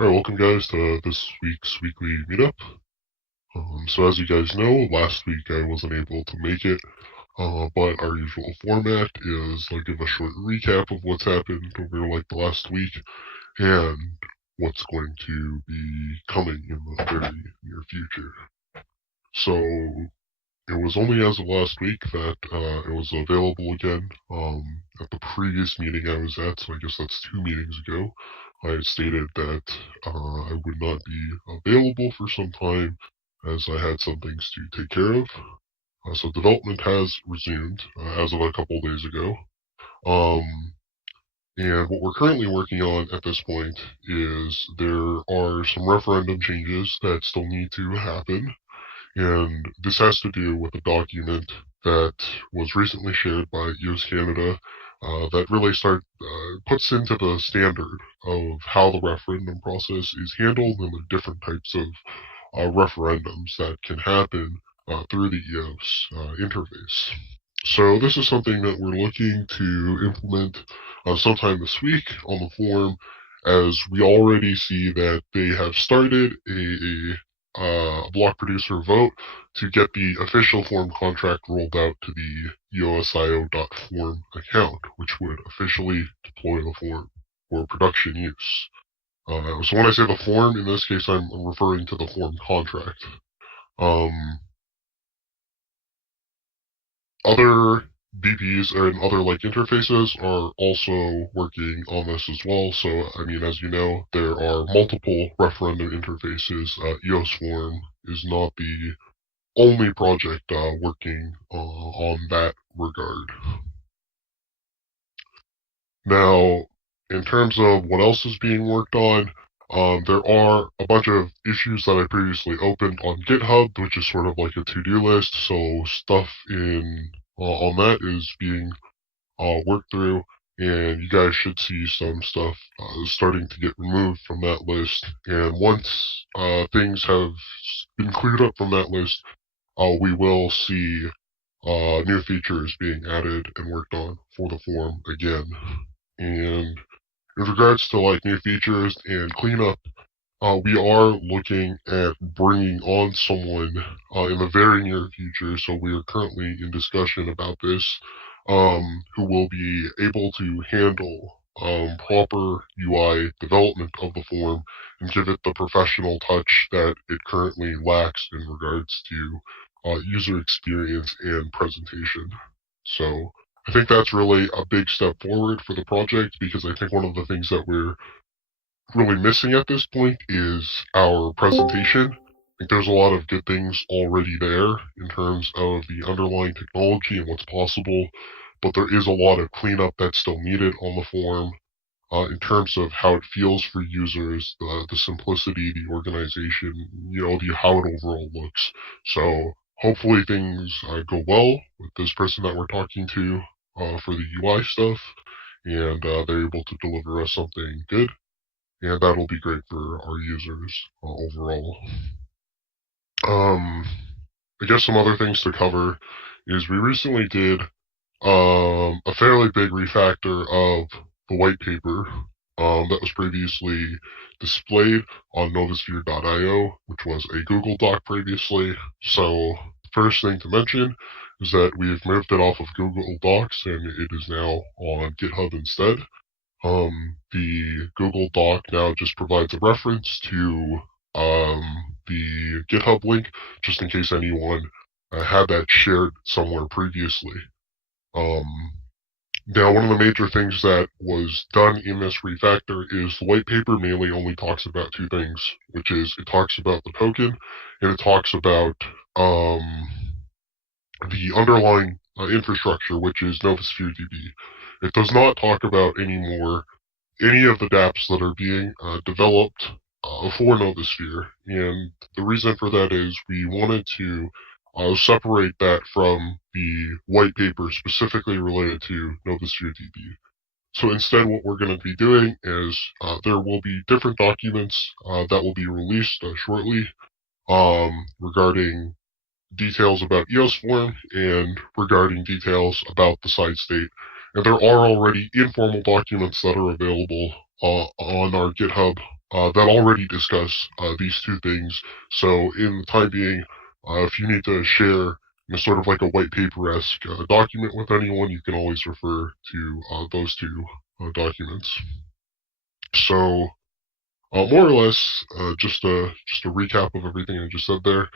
Alright, welcome guys to this week's weekly meetup. So as you guys know, last week I wasn't able to make it, but our usual format is I'll give a short recap of what's happened over the last week and what's going to be coming in the very near future. So it was only as of last week that it was available again. At the previous meeting I was at, so I guess that's 2 meetings ago, I had stated that I would not be available for some time as I had some things to take care of. So development has resumed as of a couple days ago. And what we're currently working on at this point is there are some referendum changes that still need to happen. And this has to do with a document that was recently shared by EOS Canada that really puts into the standard of how the referendum process is handled and the different types of referendums that can happen through the EOS interface. So this is something that we're looking to implement sometime this week on the forum, as we already see that they have started a block producer vote to get the official form contract rolled out to the eosio.form account, which would officially deploy the form for production use. So when I say the form, in this case, I'm referring to the form contract. Other BPs and other interfaces are also working on this as well. So, I mean, as you know, there are multiple referendum interfaces. EOS Form is not the only project working on that regard. Now, in terms of what else is being worked on, there are a bunch of issues that I previously opened on GitHub, which is sort of like a to-do list. So stuff on that is being worked through, and you guys should see some stuff starting to get removed from that list. And once things have been cleared up from that list, we will see new features being added and worked on for the forum again. And in regards to new features and cleanup, we are looking at bringing on someone in the very near future. So we are currently in discussion about this, who will be able to handle proper UI development of the form and give it the professional touch that it currently lacks in regards to user experience and presentation. So I think that's really a big step forward for the project, because I think one of the things that we're really missing at this point is our presentation. I think there's a lot of good things already there in terms of the underlying technology and what's possible, but there is a lot of cleanup that's still needed on the form in terms of how it feels for users, the simplicity, the organization, how it overall looks. So hopefully things go well with this person that we're talking to for the UI stuff, and they're able to deliver us something good, and that'll be great for our users overall. I guess some other things to cover is we recently did a fairly big refactor of the white paper that was previously displayed on Novusphere.io, which was a Google Doc previously. So first thing to mention is that we've moved it off of Google Docs and it is now on GitHub instead. The Google Doc now just provides a reference to the GitHub link, just in case anyone had that shared somewhere previously. Now, one of the major things that was done in this refactor is the white paper mainly only talks about two things, which is it talks about the token and it talks about the underlying infrastructure, which is Novusphere DB. It does not talk about any of the dApps that are being developed for Novusphere, and the reason for that is we wanted to separate that from the white paper specifically related to Novusphere DB. So instead, what we're going to be doing is there will be different documents that will be released shortly regarding details about EOS form and regarding details about the side state. And there are already informal documents that are available on our GitHub that already discuss these two things. So in the time being, if you need to share sort of like a white paper-esque document with anyone, you can always refer to those two documents. So more or less, just a recap of everything I just said there.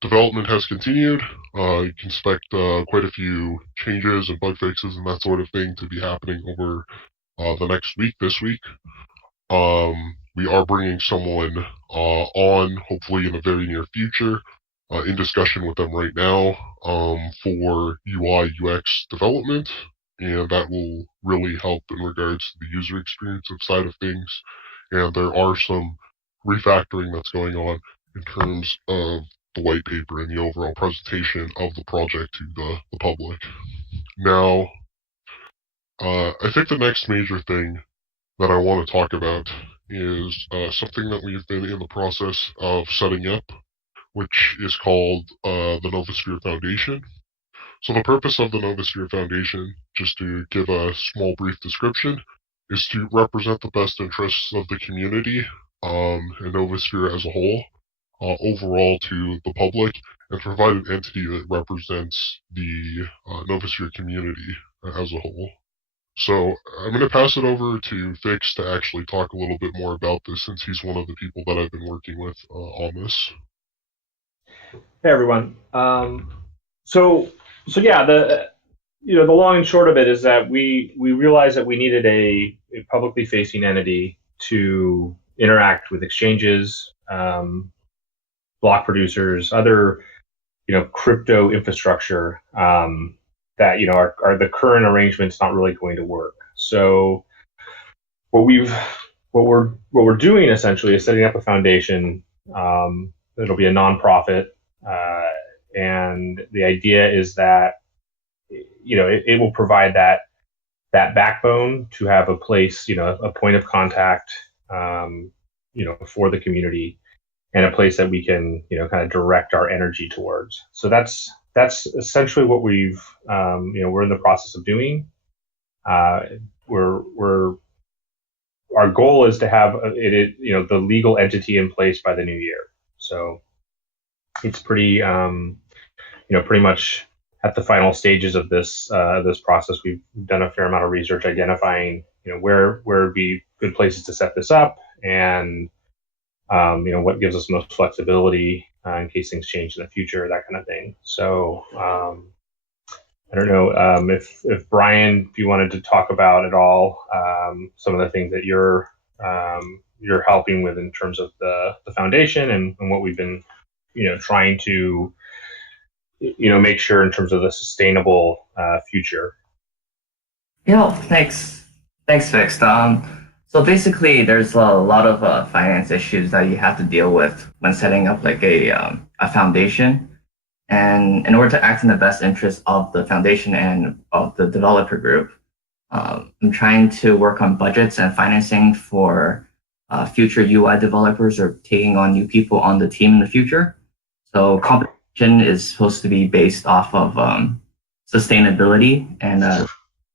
Development has continued. You can expect quite a few changes and bug fixes and that sort of thing to be happening over the next week, this week. We are bringing someone on, hopefully in the very near future, in discussion with them right now for UI UX development, and that will really help in regards to the user experience side of things. And there are some refactoring that's going on in terms of the white paper and the overall presentation of the project to the public. Now, I think the next major thing that I want to talk about is something that we've been in the process of setting up, which is called the Novusphere Foundation. So the purpose of the Novusphere Foundation, just to give a small brief description, is to represent the best interests of the community and Novusphere as a whole, overall to the public, and provide an entity that represents the Novusphere community as a whole. So I'm going to pass it over to Fix to actually talk a little bit more about this, since he's one of the people that I've been working with on this. Hey everyone. So yeah, the long and short of it is that we realized that we needed a publicly facing entity to interact with exchanges, block producers, other crypto infrastructure that are the current arrangements not really going to work. So what we're doing essentially is setting up a foundation. It'll be a nonprofit, and the idea is that it will provide that backbone to have a place, a point of contact, for the community, and a place that we can, kind of direct our energy towards. So that's essentially what we're in the process of doing. Our goal is to have the legal entity in place by the new year. So it's pretty much at the final stages of this process. We've done a fair amount of research identifying where would be good places to set this up, and what gives us most flexibility in case things change in the future, that kind of thing. So I don't know if Brian, if you wanted to talk about at all some of the things that you're helping with in terms of the foundation and what we've been trying to make sure in terms of the sustainable future. Thanks, Fixed. So basically, there's a lot of finance issues that you have to deal with when setting up like a foundation. And in order to act in the best interest of the foundation and of the developer group, I'm trying to work on budgets and financing for future UI developers or taking on new people on the team in the future. So competition is supposed to be based off of sustainability and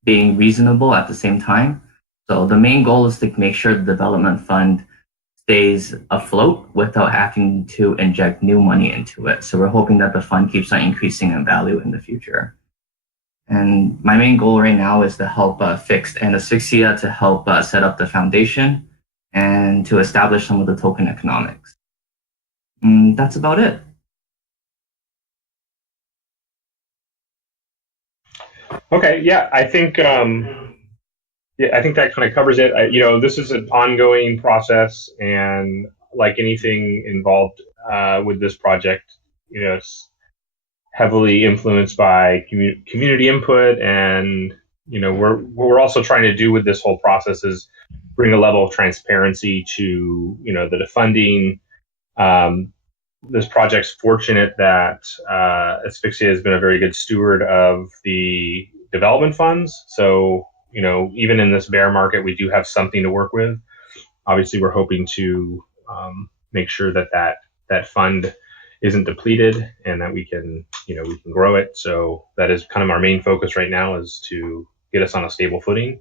being reasonable at the same time. So the main goal is to make sure the development fund stays afloat without having to inject new money into it. So we're hoping that the fund keeps on increasing in value in the future. And my main goal right now is to help Fixed and Asphyxia to help set up the foundation and to establish some of the token economics. And that's about it. Okay, yeah, I think that kind of covers it. This is an ongoing process, and like anything involved with this project, it's heavily influenced by community input, and what we're also trying to do with this whole process is bring a level of transparency to the funding. This project's fortunate that Asphyxia has been a very good steward of the development funds. So even in this bear market, we do have something to work with. Obviously, we're hoping to make sure that fund isn't depleted and that we can grow it. So that is kind of our main focus right now, is to get us on a stable footing.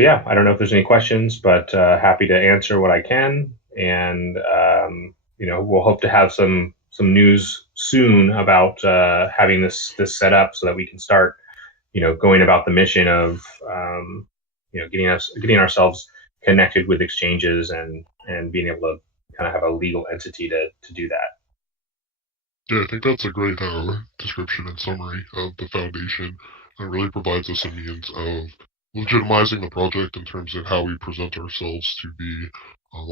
yeah, I don't know if there's any questions, but happy to answer what I can. And we'll hope to have some news soon about having this set up so that we can start going about the mission of getting ourselves connected with exchanges and being able to kind of have a legal entity to do that. Yeah, I think that's a great description and summary of the foundation. It really provides us a means of legitimizing the project in terms of how we present ourselves to the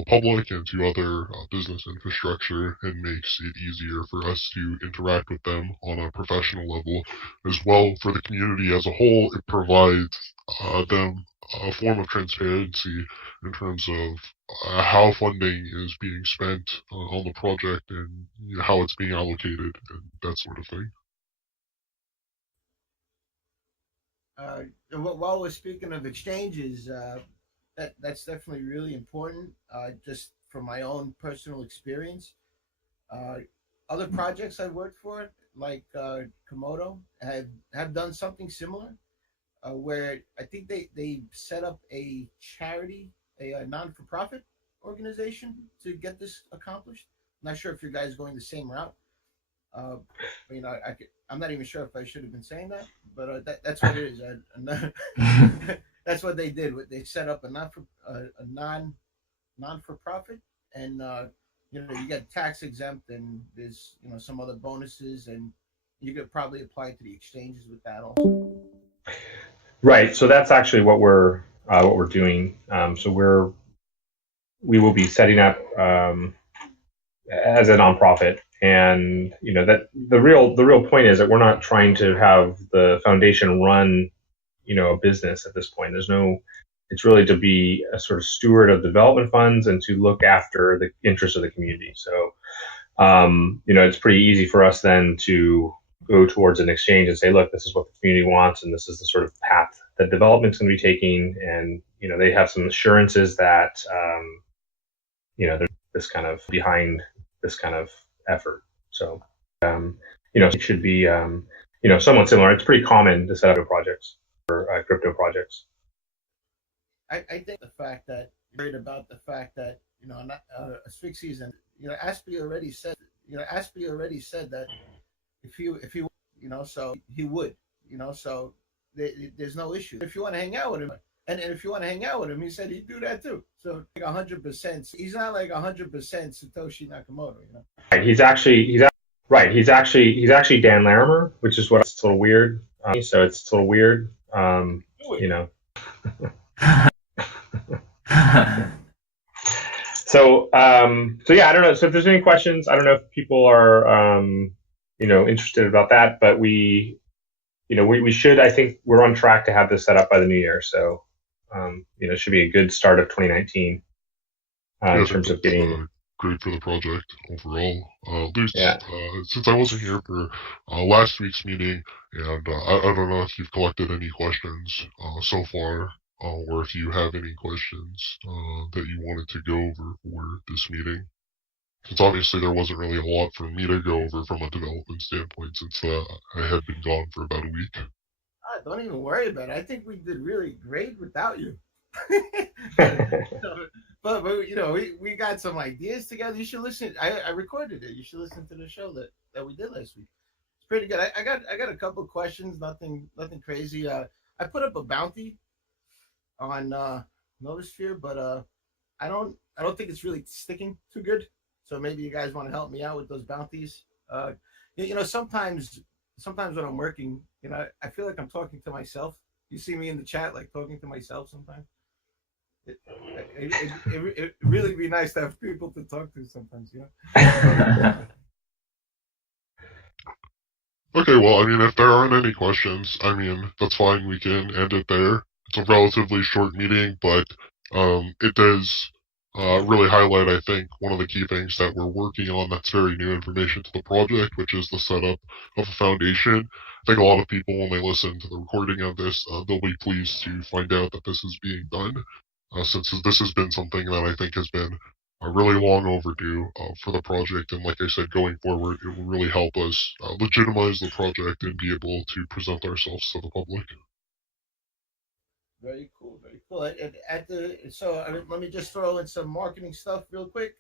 public and to other business infrastructure, and makes it easier for us to interact with them on a professional level. As well, for the community as a whole, it provides them a form of transparency in terms of how funding is being spent on the project, and how it's being allocated and that sort of thing. While we're speaking of exchanges, that's definitely really important. Just from my own personal experience, other projects I've worked for, like Komodo, have done something similar, where I think they set up a charity, a non-for-profit organization to get this accomplished. I'm not sure if you guys are going the same route. Uh, I'm not even sure if I should have been saying that, but that's what it is. That's what they did. They set up a non for profit, and you get tax exempt, and there's some other bonuses, and you could probably apply to the exchanges with that also. Right. So that's actually what we're doing. So we will be setting up as a nonprofit, and that the real point is that we're not trying to have the foundation run a business at this point. It's really to be a sort of steward of development funds and to look after the interests of the community. So it's pretty easy for us then to go towards an exchange and say, look, this is what the community wants, and this is the sort of path that development's going to be taking. And they have some assurances that there's this kind of behind this kind of effort. So it should be somewhat similar. It's pretty common to set up projects for crypto projects. I think the fact that you're worried about the fact that asphyxies, and Aspie already said that if he so he would, so there's no issue if you want to hang out with him. And if you want to hang out with him, he said he'd do that too. So like 100%, he's not like 100% Satoshi Nakamoto, Right. He's actually Dan Larimer, which is what it's a little weird. So it's a little weird. So yeah, I don't know. So if there's any questions, I don't know if people are interested about that, but we should. I think we're on track to have this set up by the new year. So it should be a good start of 2019 in terms of getting. Great for the project overall. At least since I wasn't here for last week's meeting, and I don't know if you've collected any questions so far, or if you have any questions that you wanted to go over for this meeting. Since obviously there wasn't really a lot for me to go over from a development standpoint, since I had been gone for about a week. Don't even worry about it. I think we did really great without you. But we got some ideas together. You should listen. I recorded it. You should listen to the show that we did last week. It's pretty good. I got a couple of questions. Nothing crazy. I put up a bounty on Novusphere, but I don't think it's really sticking too good. So maybe you guys want to help me out with those bounties. Sometimes when I'm working, I feel like I'm talking to myself. You see me in the chat like talking to myself sometimes. It really be nice to have people to talk to sometimes, Okay, well, I mean, if there aren't any questions, I mean, that's fine. We can end it there. It's a relatively short meeting, but it does really highlight, I think, one of the key things that we're working on that's very new information to the project, which is the setup of a foundation. I think a lot of people, when they listen to the recording of this, they'll be pleased to find out that this is being done. Since this has been something that I think has been really long overdue for the project. And like I said, going forward, it will really help us legitimize the project and be able to present ourselves to the public. Very cool. Very cool. Let me just throw in some marketing stuff real quick.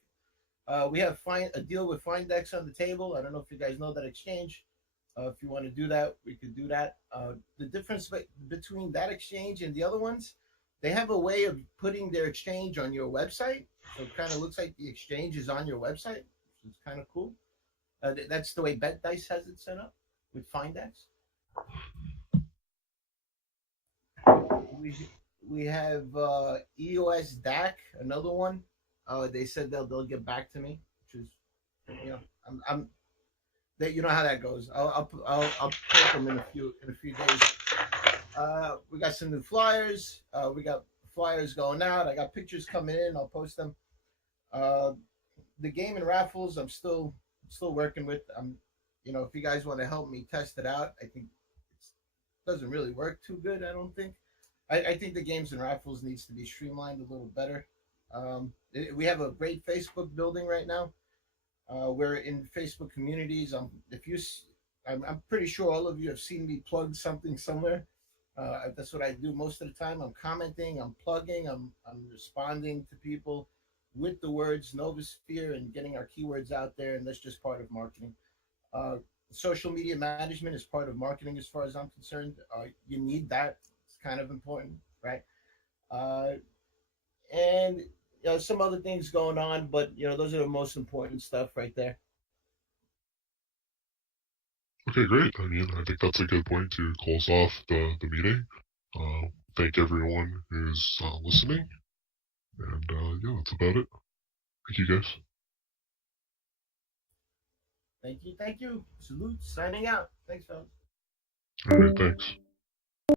We have a deal with Findex on the table. I don't know if you guys know that exchange. If you want to do that, we could do that. The difference between that exchange and the other ones, they have a way of putting their exchange on your website. So it kind of looks like the exchange is on your website. It's kind of cool. That's the way Bet Dice has it set up with Findex. We have EOS DAC, another one. They said they'll get back to me, which is, you know, I'm that you know how that goes. I'll take them in a few days. We got some new flyers. We got flyers going out. I got pictures coming in. I'll post them. Uh, the game and raffles, I'm still working with. If you guys want to help me test it out, I think it doesn't really work too good. I don't think. I think the games and raffles needs to be streamlined a little better. We have a great Facebook building right now. We're in Facebook communities. I'm pretty sure all of you have seen me plug something somewhere. That's what I do most of the time. I'm commenting, I'm plugging, I'm responding to people with the words Novusphere and getting our keywords out there, and that's just part of marketing. Uh, Social media management is part of marketing, as far as I'm concerned. You need that; it's kind of important, right? Uh, and some other things going on, but those are the most important stuff right there. Okay, great. I mean, I think that's a good point to close off the meeting. Thank everyone who's listening, and yeah, that's about it. Thank you guys. Thank you. Salute. Signing out. Thanks, fellas. All right, thanks.